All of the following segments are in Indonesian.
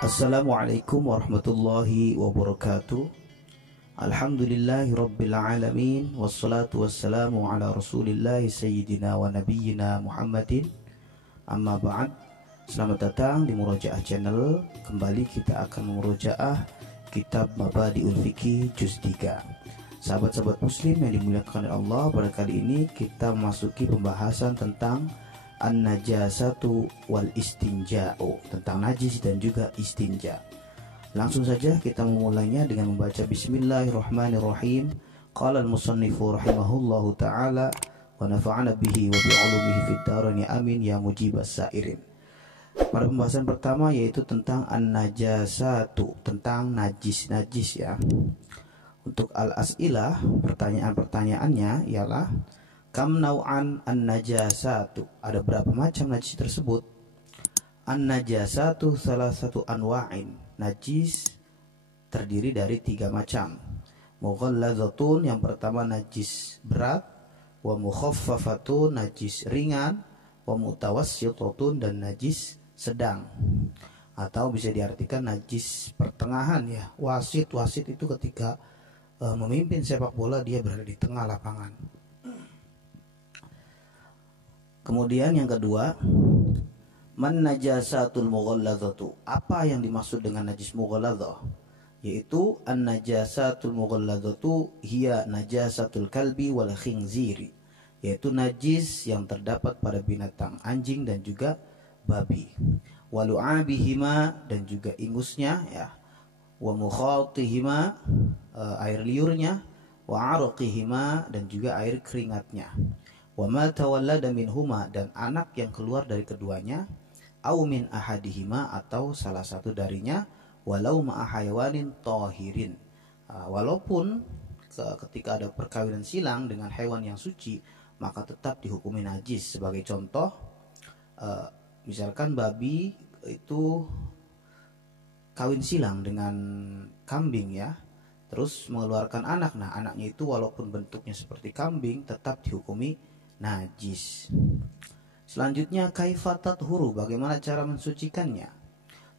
Assalamualaikum warahmatullahi wabarakatuh. Alhamdulillahi rabbil alamin. Wassalatu wassalamu ala rasulillahi sayyidina wa nabiyyina Muhammadin. Amma ba'd. Selamat datang di Murojaah Channel. Kembali kita akan memurojaah Kitab Mabadi'ul Fiqih Juz 3. Sahabat-sahabat muslim yang dimuliakan oleh Allah, pada kali ini kita memasuki pembahasan tentang an-najasatu wal istinja'u, tentang najis dan juga istinja. Langsung saja kita memulainya dengan membaca Bismillahirrahmanirrahim. Qala al-musannifu rahimahullahu ta'ala wa nafa'ana bihi wa bi'ulumihi fid dharain amin ya mujibas sa'irin. Pada pembahasan pertama yaitu tentang an-najasatu, tentang najis-najis ya. Untuk al-as'ilah, pertanyaan-pertanyaannya ialah kam nau'an an-najasatu, ada berapa macam najis tersebut? An-najasatu salah satu anwa'in, najis terdiri dari 3 macam. Mughalladzatun, yang pertama najis berat, wa mukhaffafatun, najis ringan, wa mutawassitatun, dan najis sedang, atau bisa diartikan najis pertengahan ya. Wasit itu ketika memimpin sepak bola, dia berada di tengah lapangan. Kemudian yang kedua, man najasatul mughalladzatu, apa yang dimaksud dengan najis mughalladzah? Yaitu an najasatul mughalladzatu hiya najasatul kalbi wal khinziri, yaitu najis yang terdapat pada binatang anjing dan juga babi, walu'abihima, dan juga ingusnya ya, wa mukhatihima, air liurnya, wa araqihima, dan juga air keringatnya, wa ma tawallada minhuma, dan anak yang keluar dari keduanya, au min ahadihima, atau salah satu darinya, walau ma'a hayawanin tahirin, walaupun ketika ada perkawinan silang dengan hewan yang suci, maka tetap dihukumi najis. Sebagai contoh, misalkan babi itu kawin silang dengan kambing ya, terus mengeluarkan anak. Nah, anaknya itu walaupun bentuknya seperti kambing tetap dihukumi najis. Selanjutnya, kaifatat huru, bagaimana cara mensucikannya?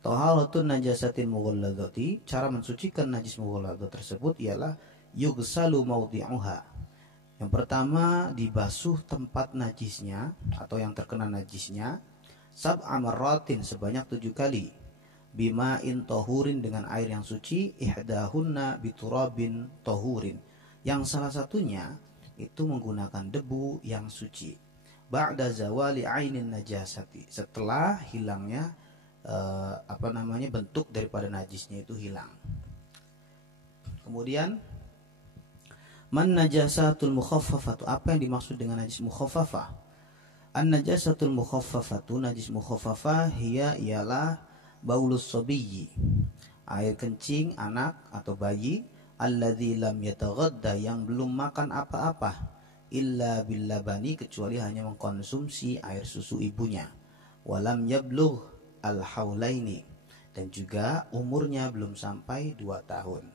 Taharatun najasatin mughalladzati, cara mensucikan najis mughalladzah tersebut ialah yughsalu mawdi'uha. Yang pertama, dibasuh tempat najisnya atau yang terkena najisnya, sab'a marratin, sebanyak 7 kali, bima'in tahurin, dengan air yang suci, ihdahunna biturabin tahurin, yang salah satunya itu menggunakan debu yang suci, ba'da zawali ainin najasati, setelah hilangnya bentuk daripada najisnya itu hilang. Kemudian, man najasatul mukhaffafatu, apa yang dimaksud dengan najis mukhaffafah? An najasatul mukhaffafatu, najis mukhaffafah hiya ialah baulus sabiyyi, air kencing anak atau bayi, alladzi lam yataghadda, yang belum makan apa-apa, illa billabani, kecuali hanya mengkonsumsi air susu ibunya, walam yablugh al-haulaini, dan juga umurnya belum sampai 2 tahun.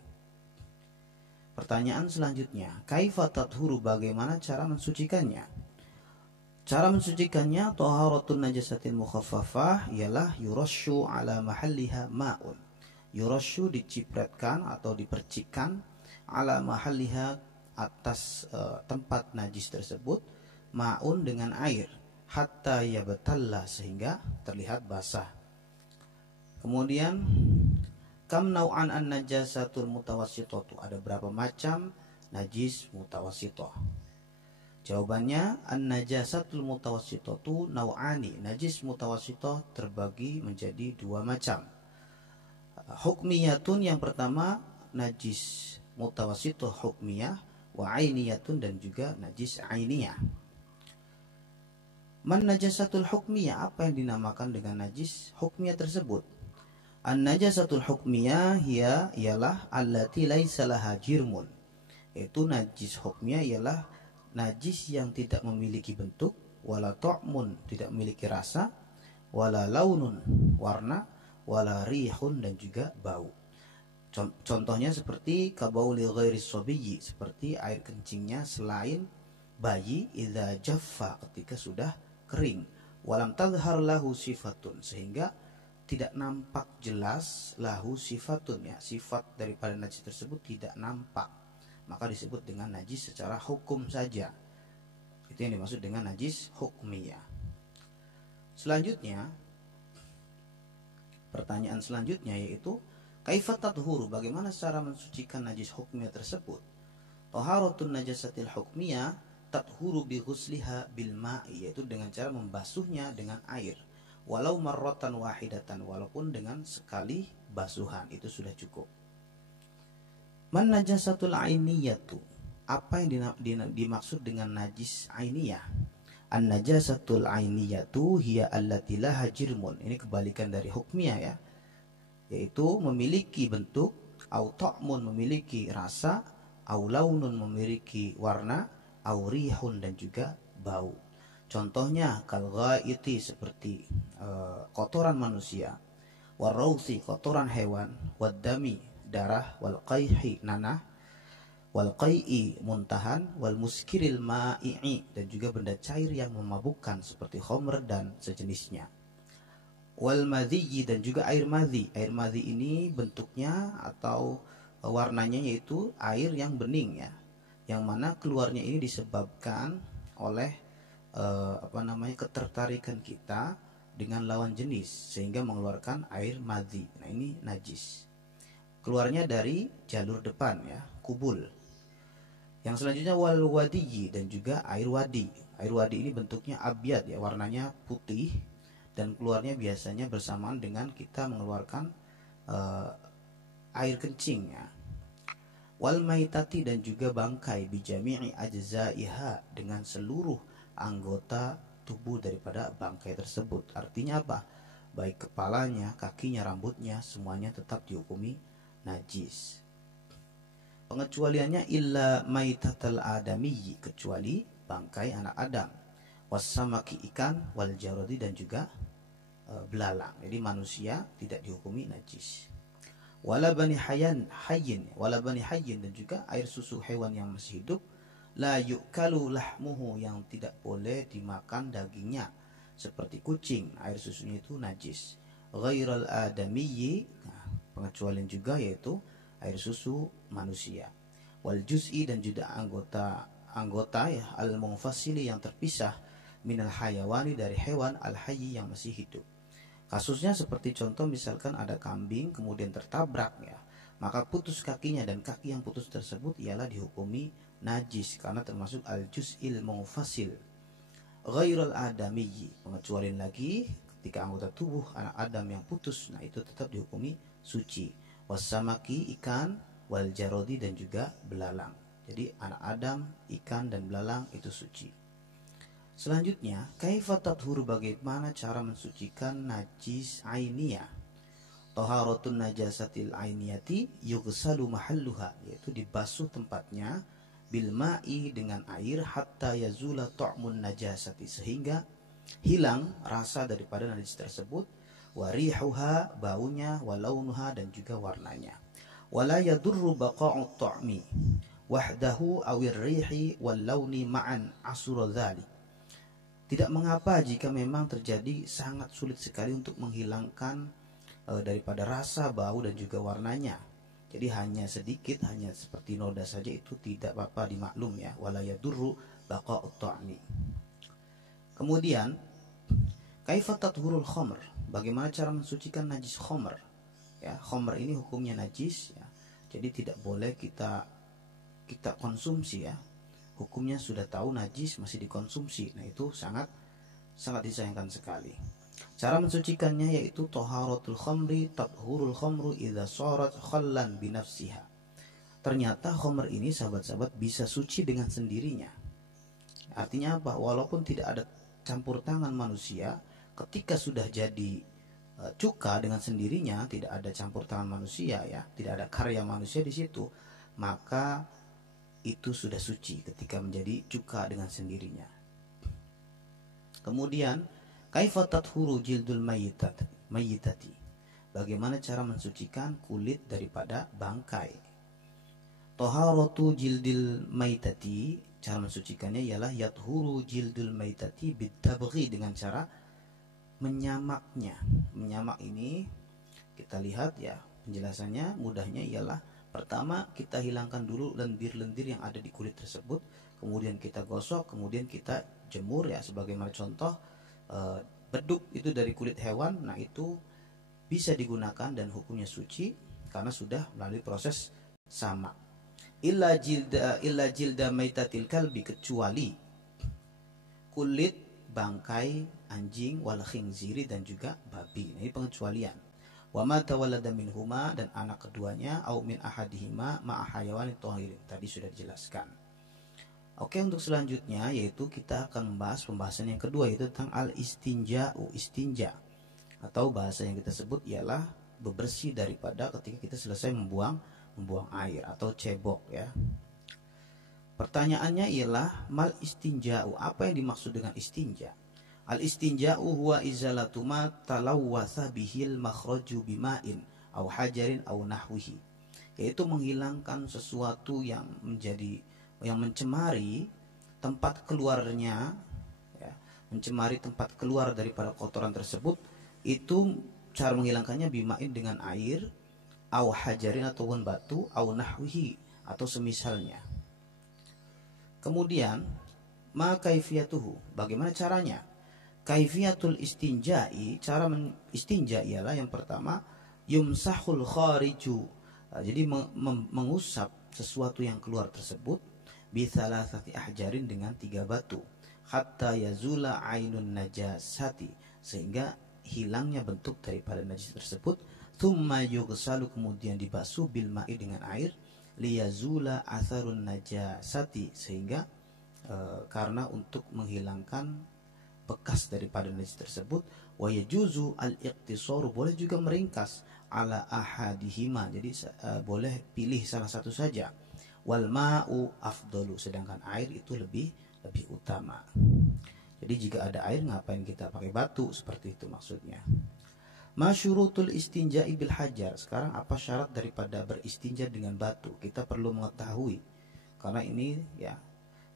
Pertanyaan selanjutnya, kaifa tathuru, bagaimana cara mensucikannya? Cara mensucikannya, taharatun najasatil mukhaffafah ialah yurashu ala mahalliha ma'un. Yurashu, dicipratkan atau dipercikkan, ala mahalliha, atas tempat najis tersebut, ma'un, dengan air, hatta yabtalla, sehingga terlihat basah. Kemudian, kam nau'an an najasatul mutawassitatu, ada berapa macam najis mutawassitah? Jawabannya, an najasatul mutawassitatu nau'ani, najis mutawassitah terbagi menjadi 2 macam. Hukmiyatun, yang pertama najis mutawassithah hukmiyah, wa ainiyatun, dan juga najis ainiyah. Man najasatul hukmiyah, apa yang dinamakan dengan najis hukmiyah tersebut? An najasatul hukmiyah ialah allati laisa laha jirmun, yaitu najis hukmiyah ialah najis yang tidak memiliki bentuk, wala ta'mun, tidak memiliki rasa, wala launun, warna, wala rihun, dan juga bau. Contohnya seperti kabauli ghairi sabiyyi, seperti air kencingnya selain bayi, idza jaffa, ketika sudah kering, walam tadhhar lahu sifatun, sehingga tidak nampak jelas lahu sifatun, ya, sifat daripada najis tersebut tidak nampak, maka disebut dengan najis secara hukum saja. Itu yang dimaksud dengan najis hukmiyah. Selanjutnya, pertanyaan selanjutnya yaitu kaifa tathuru, bagaimana cara mensucikan najis hukmiyah tersebut? Taharatun najasatil hukmiyah tathuru bi ghusliha bil ma'i, yaitu dengan cara membasuhnya dengan air. Walau marratan wahidatan, walaupun dengan sekali basuhan itu sudah cukup. Man najasatul ainiyatu, apa yang dimaksud dengan najis ainiyah? An najasatul ainiyatu hiya allati laha jirmun. Ini kebalikan dari hukmiyah, ya, yaitu memiliki bentuk, au ta'mun memiliki rasa, au launun memiliki warna, au rihun dan juga bau. Contohnya kal ghaiti, seperti kotoran manusia, warausi kotoran hewan, waddami darah, wal qaihi nanah, wal qai'i muntahan, wal muskiril ma'i'i dan juga benda cair yang memabukkan seperti khamr dan sejenisnya. Wal madhi dan juga air madhi. Air madhi ini bentuknya atau warnanya yaitu air yang bening, ya, yang mana keluarnya ini disebabkan oleh ketertarikan kita dengan lawan jenis sehingga mengeluarkan air madhi. Nah, ini najis. Keluarnya dari jalur depan, ya, kubul. Yang selanjutnya wal wadi dan juga air wadi. Air wadi ini bentuknya abyad, ya, warnanya putih dan keluarnya biasanya bersamaan dengan kita mengeluarkan air kencing, ya. Wal maitati dan juga bangkai bijami'i ajzaiha, dengan seluruh anggota tubuh daripada bangkai tersebut. Artinya apa? Baik kepalanya, kakinya, rambutnya, semuanya tetap dihukumi najis. Pengecualiannya illa maitatal adamiyyi, kecuali bangkai anak Adam, wassamaki ikan, wal jarodi dan juga belalang. Jadi manusia tidak dihukumi najis. Wala bani hayyin dan juga air susu hewan yang masih hidup, la yu'kalu lahmuhu, yang tidak boleh dimakan dagingnya, seperti kucing, air susunya itu najis. Ghairal adamiyyi, pengecualian juga yaitu air susu manusia. Wal juz'i dan juga anggota, ya, al munfasili yang terpisah, minal hayawani dari hewan al hayyi yang masih hidup. Kasusnya seperti contoh misalkan ada kambing kemudian tertabrak, ya, maka putus kakinya dan kaki yang putus tersebut ialah dihukumi najis karena termasuk al-juz'il munfasil. Ghairul adamiyyi, pengecualian lagi ketika anggota tubuh anak Adam yang putus, nah itu tetap dihukumi suci. Wassamaki ikan, wal jarodi dan juga belalang. Jadi anak Adam, ikan dan belalang itu suci. Selanjutnya, kaifa tathuru, bagaimana cara mensucikan najis ainiyah? Taharatun najasatil ainiyati yughsalu mahalluha, yaitu dibasuh tempatnya bil ma'i dengan air hatta yazula ta'mun najasati, sehingga hilang rasa daripada najis tersebut, wa rihuha, baunya, wa launuha dan juga warnanya. Wala yadurru baqa'u ta'mi wahdahu awir rihi wal launi ma'an asura dzalik. Tidak mengapa jika memang terjadi sangat sulit sekali untuk menghilangkan daripada rasa, bau dan juga warnanya. Jadi hanya sedikit, hanya seperti noda saja, itu tidak apa-apa, dimaklum, ya. Wala yadurru baqa'ut ta'mi. Kemudian kaifa tathurul khamr, bagaimana cara mensucikan najis khamr, ya. Khamr ini hukumnya najis, ya. Jadi tidak boleh kita konsumsi, ya. Hukumnya sudah tahu najis masih dikonsumsi. Nah, itu sangat disayangkan sekali. Cara mensucikannya yaitu taharatul khamri tathurul khamru idza sarat khallan binafsiha. Ternyata khamr ini, sahabat-sahabat, bisa suci dengan sendirinya. Artinya apa? Walaupun tidak ada campur tangan manusia, ketika sudah jadi cuka dengan sendirinya, tidak ada campur tangan manusia, ya, tidak ada karya manusia di situ, maka itu sudah suci ketika menjadi cuka dengan sendirinya. Kemudian kaifa tathuru jildul mayyitati, bagaimana cara mensucikan kulit daripada bangkai. Taharatu jildil maitati, cara mensucikannya ialah yathuru jildul maitati bitabghi, dengan cara menyamaknya. Menyamak ini kita lihat ya, penjelasannya mudahnya ialah pertama kita hilangkan dulu lendir-lendir yang ada di kulit tersebut, kemudian kita gosok, kemudian kita jemur ya, sebagaimana contoh beduk itu dari kulit hewan. Nah itu bisa digunakan dan hukumnya suci karena sudah melalui proses samak. Illa jilda maitatil kalbi, kecuali kulit bangkai anjing, wal khinziri, dan juga babi. Nah, ini pengecualian. Wa ma tawallada minhuma, dan anak keduanya, au min ahadihima ma'a hayawanin tahirin. Tadi sudah dijelaskan. Oke, untuk selanjutnya yaitu kita akan membahas pembahasan yang kedua, yaitu tentang al-istinja'u, istinja, atau bahasa yang kita sebut ialah bebersih daripada ketika kita selesai membuang air atau cebok ya. Pertanyaannya ialah mal istinja'u, apa yang dimaksud dengan istinja? Al istinja'u huwa izalatu ma talawwatha bihil makhraju bima'in au hajarin au nahwihi, yaitu menghilangkan sesuatu yang mencemari tempat keluarnya ya, mencemari tempat keluar daripada kotoran tersebut. Itu cara menghilangkannya bima'in, dengan air, au hajarin ataupun batu, au nahwihi atau semisalnya. Kemudian ma kaifiyatuhu, bagaimana caranya? Kaifiyatul istinja'i, cara istinja ialah yang pertama yumsahul khariju, jadi mengusap sesuatu yang keluar tersebut, bithalasati ahjarin, dengan 3 batu, hatta yazula ainun najasati, sehingga hilangnya bentuk daripada najis tersebut. Thumma yughsalu, kemudian dibasuh, bil ma'i, dengan air, liyazula atharun najasati, sehingga karena untuk menghilangkan bekas daripada najis tersebut. Wa yajuzu al-iqtisaru, boleh juga meringkas, ala ahadihima, jadi boleh pilih salah satu saja. Wal ma'u afdalu, sedangkan air itu lebih utama. Jadi jika ada air, ngapain kita pakai batu, seperti itu maksudnya. Masyurutul istinja'i bil hajar, sekarang apa syarat daripada beristinja dengan batu? Kita perlu mengetahui, karena ini ya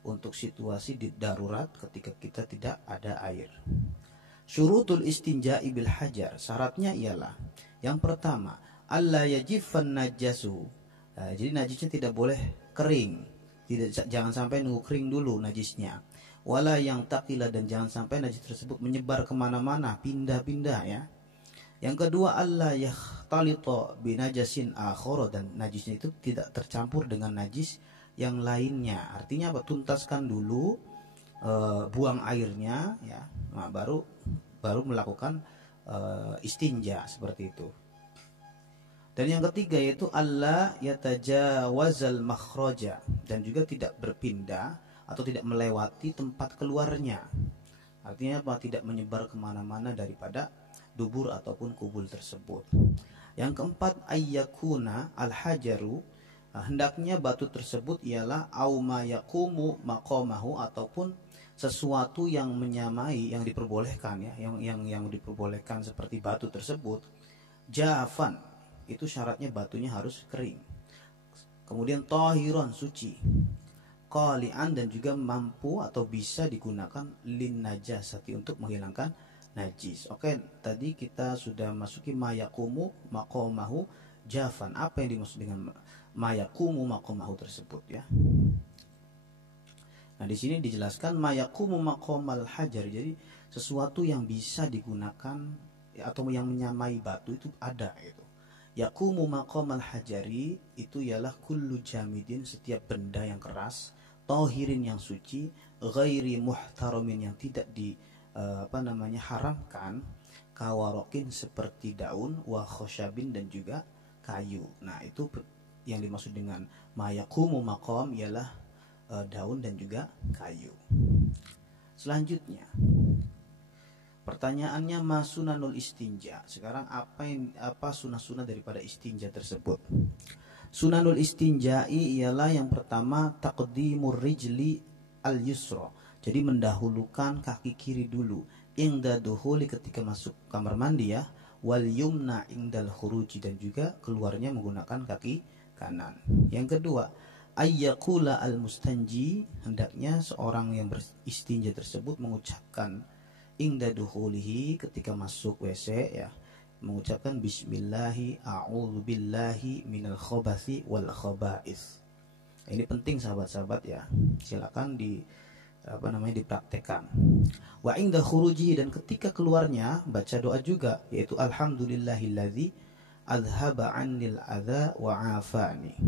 untuk situasi darurat ketika kita tidak ada air. Syurutul istinja'i bil hajar, syaratnya ialah yang pertama, alla yajifan najasu, jadi najisnya tidak boleh kering, jangan sampai nunggu kering dulu najisnya. Wala yang takila, dan jangan sampai najis tersebut menyebar kemana-mana, pindah-pindah ya. Yang kedua, alla yakhtalita binajasin akhara, dan najisnya itu tidak tercampur dengan najis yang lainnya. Artinya apa? Tuntaskan dulu, buang airnya ya, nah, baru melakukan istinja, seperti itu. Dan yang ketiga yaitu alla yatajawazal makhraja, dan juga tidak berpindah atau tidak melewati tempat keluarnya. Artinya apa? Tidak menyebar kemana-mana daripada dubur ataupun kubul tersebut. Yang keempat, ayyakuna al-hajaru, hendaknya batu tersebut ialah auma yaqumu maqamahu, ataupun sesuatu yang menyamai, yang diperbolehkan ya, yang diperbolehkan seperti batu tersebut. Jafan, itu syaratnya batunya harus kering. Kemudian tahiron, suci. Qali'an, dan juga mampu atau bisa digunakan lin najasati, untuk menghilangkan najis. Oke, tadi kita sudah masuki mayakumu maqamahu jafan. Apa yang dimaksud dengan mayakumu maqamahu tersebut ya? Nah, di sini dijelaskan mayakumu maqamal hajar. Jadi sesuatu yang bisa digunakan atau yang menyamai batu itu ada itu. Yakumu maqamal hajari, itu ialah kullu jamidin, setiap benda yang keras, tahirin, yang suci, ghairi muhtaramin, yang tidak haramkan, kawarokin, seperti daun, wa khosyabin, dan juga kayu. Nah, itu yang dimaksud dengan mayakumu maqam ialah daun dan juga kayu. Selanjutnya, pertanyaannya masunanul istinja. Sekarang apa sunah-sunah daripada istinja tersebut? Sunanul istinja'i ialah yang pertama taqdimur rijli al yusra, jadi mendahulukan kaki kiri dulu, ingda duhuli, ketika masuk kamar mandi ya, wal yumna ingdal khuruji, dan juga keluarnya menggunakan kaki kanan. Yang kedua, ayyaqula al mustanji, hendaknya seorang yang beristinja tersebut mengucapkan Ingda dukhulihi, ketika masuk WC ya, mengucapkan bismillahi a'udzubillahi minal khobathi wal khoba'is. Ini penting sahabat-sahabat ya. Silakan dipraktekkan. Wa inda khurujihi, dan ketika keluarnya baca doa juga, yaitu alhamdulillahilladzi adhaba 'annil adza wa 'afani.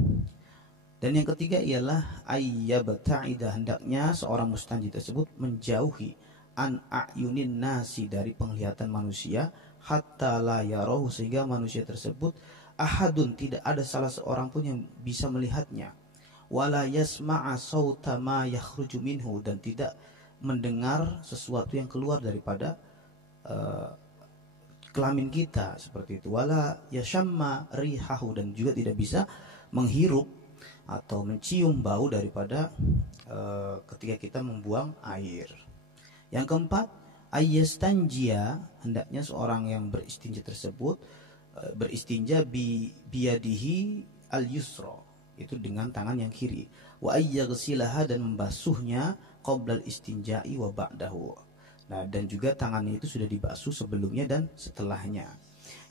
Dan yang ketiga ialah ayyabta'ida, hendaknya seorang mustanji tersebut menjauhi an a'yunin nasi, dari penglihatan manusia, hatta la yarahu, sehingga manusia tersebut ahadun, tidak ada salah seorang pun yang bisa melihatnya, wala yasma'a sauta ma yakhruju minhu, dan tidak mendengar sesuatu yang keluar daripada kelamin kita seperti itu, wala yashamma rihahu, dan juga tidak bisa menghirup atau mencium bau daripada ketika kita membuang air. Yang keempat, ayyastanjia, hendaknya seorang yang beristinja tersebut beristinja biyadihi al-yusra, itu dengan tangan yang kiri, wa ayyaghsilaha, dan membasuhnya qoblal istinja'i wa ba'dahu. Nah, dan juga tangannya itu sudah dibasuh sebelumnya dan setelahnya.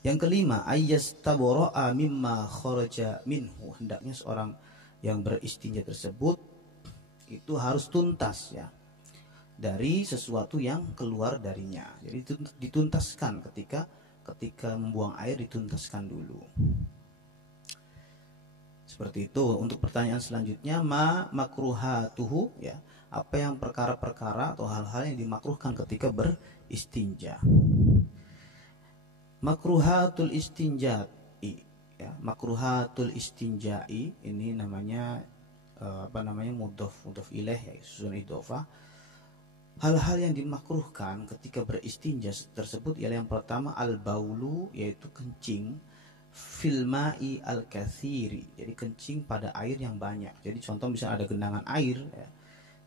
Yang kelima, ayyastabara'a mimma kharaja minhu, hendaknya seorang yang beristinja tersebut itu harus tuntas ya dari sesuatu yang keluar darinya. Jadi dituntaskan ketika membuang air, dituntaskan dulu. Seperti itu. Untuk pertanyaan selanjutnya, ma makruhatuhu, ya, apa yang perkara-perkara atau hal-hal yang dimakruhkan ketika beristinja. Makruhatul istinja'i, ya, makruhatul istinja'i ini namanya mudhof ilaih, ya, susun idhofah. Hal-hal yang dimakruhkan ketika beristinja tersebut ialah yang pertama al-baulu, yaitu kencing, fil ma'i al-kathiri, jadi kencing pada air yang banyak. Jadi contoh misalnya ada genangan air, ya,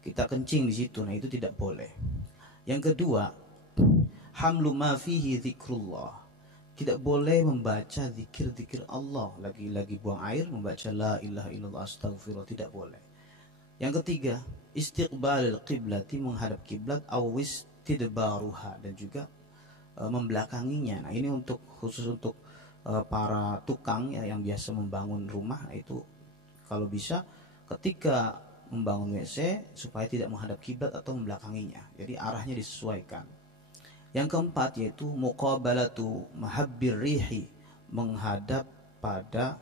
kita kencing di situ, nah itu tidak boleh. Yang kedua, hamlu ma fihi dzikrullah, tidak boleh membaca zikir-zikir Allah, lagi buang air membaca la ilaha illallah astaghfirullah, tidak boleh. Yang ketiga, istiqbalul qiblati, menghadap kiblat, awis tidbaruha, dan juga membelakanginya. Nah ini khusus untuk para tukang ya, yang biasa membangun rumah. Nah, itu kalau bisa ketika membangun WC supaya tidak menghadap kiblat atau membelakanginya, jadi arahnya disesuaikan. Yang keempat yaitu muqabalatu mahabbir rihi, menghadap pada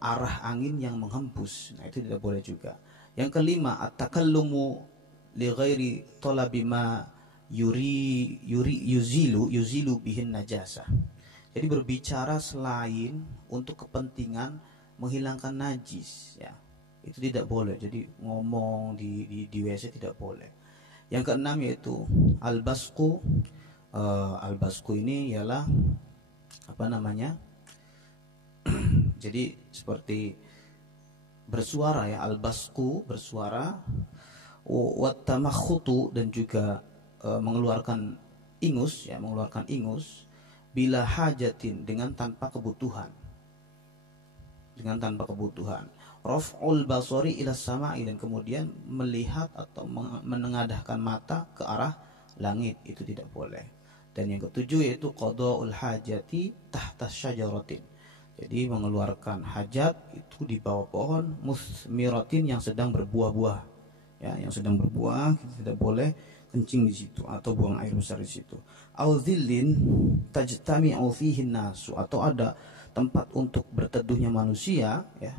arah angin yang menghembus. Nah itu tidak boleh juga. Yang kelima, at-takallumu li ghairi talabi ma yuzilu bihin najasah. Jadi berbicara selain untuk kepentingan menghilangkan najis, ya. Itu tidak boleh. Jadi ngomong di WC tidak boleh. Yang keenam yaitu al-basqu. Al-basqu ini ialah jadi seperti bersuara, ya, al-basqu bersuara, wat tamakhutu, dan juga mengeluarkan ingus, ya, mengeluarkan ingus, bila hajatin, dengan tanpa kebutuhan, raf'ul basari ila sama'i, dan kemudian melihat atau menengadahkan mata ke arah langit, itu tidak boleh. Dan yang ketujuh yaitu qada'ul hajati tahta syajaratin, jadi mengeluarkan hajat itu di bawah pohon musmiratin, yang sedang berbuah-buah, ya, yang sedang berbuah, kita tidak boleh kencing di situ atau buang air besar di situ. Au dhillin tajtami'u fihi nasu, atau ada tempat untuk berteduhnya manusia, ya,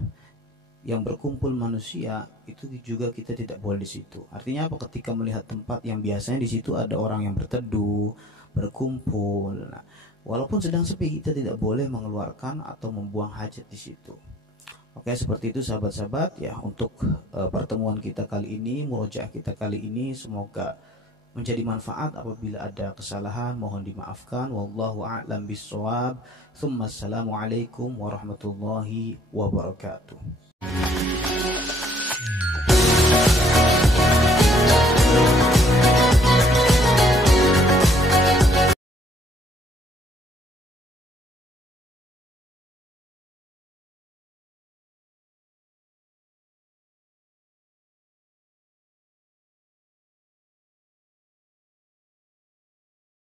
yang berkumpul manusia, itu juga kita tidak boleh di situ. Artinya apa? Ketika melihat tempat yang biasanya di situ ada orang yang berteduh, berkumpul, nah, walaupun sedang sepi, kita tidak boleh mengeluarkan atau membuang hajat di situ. Oke, seperti itu sahabat-sahabat, ya, untuk pertemuan kita kali ini, murojaah kita kali ini, semoga menjadi manfaat. Apabila ada kesalahan mohon dimaafkan. Wallahu a'lam bissawab. Tsumma assalamualaikum warahmatullahi wabarakatuh.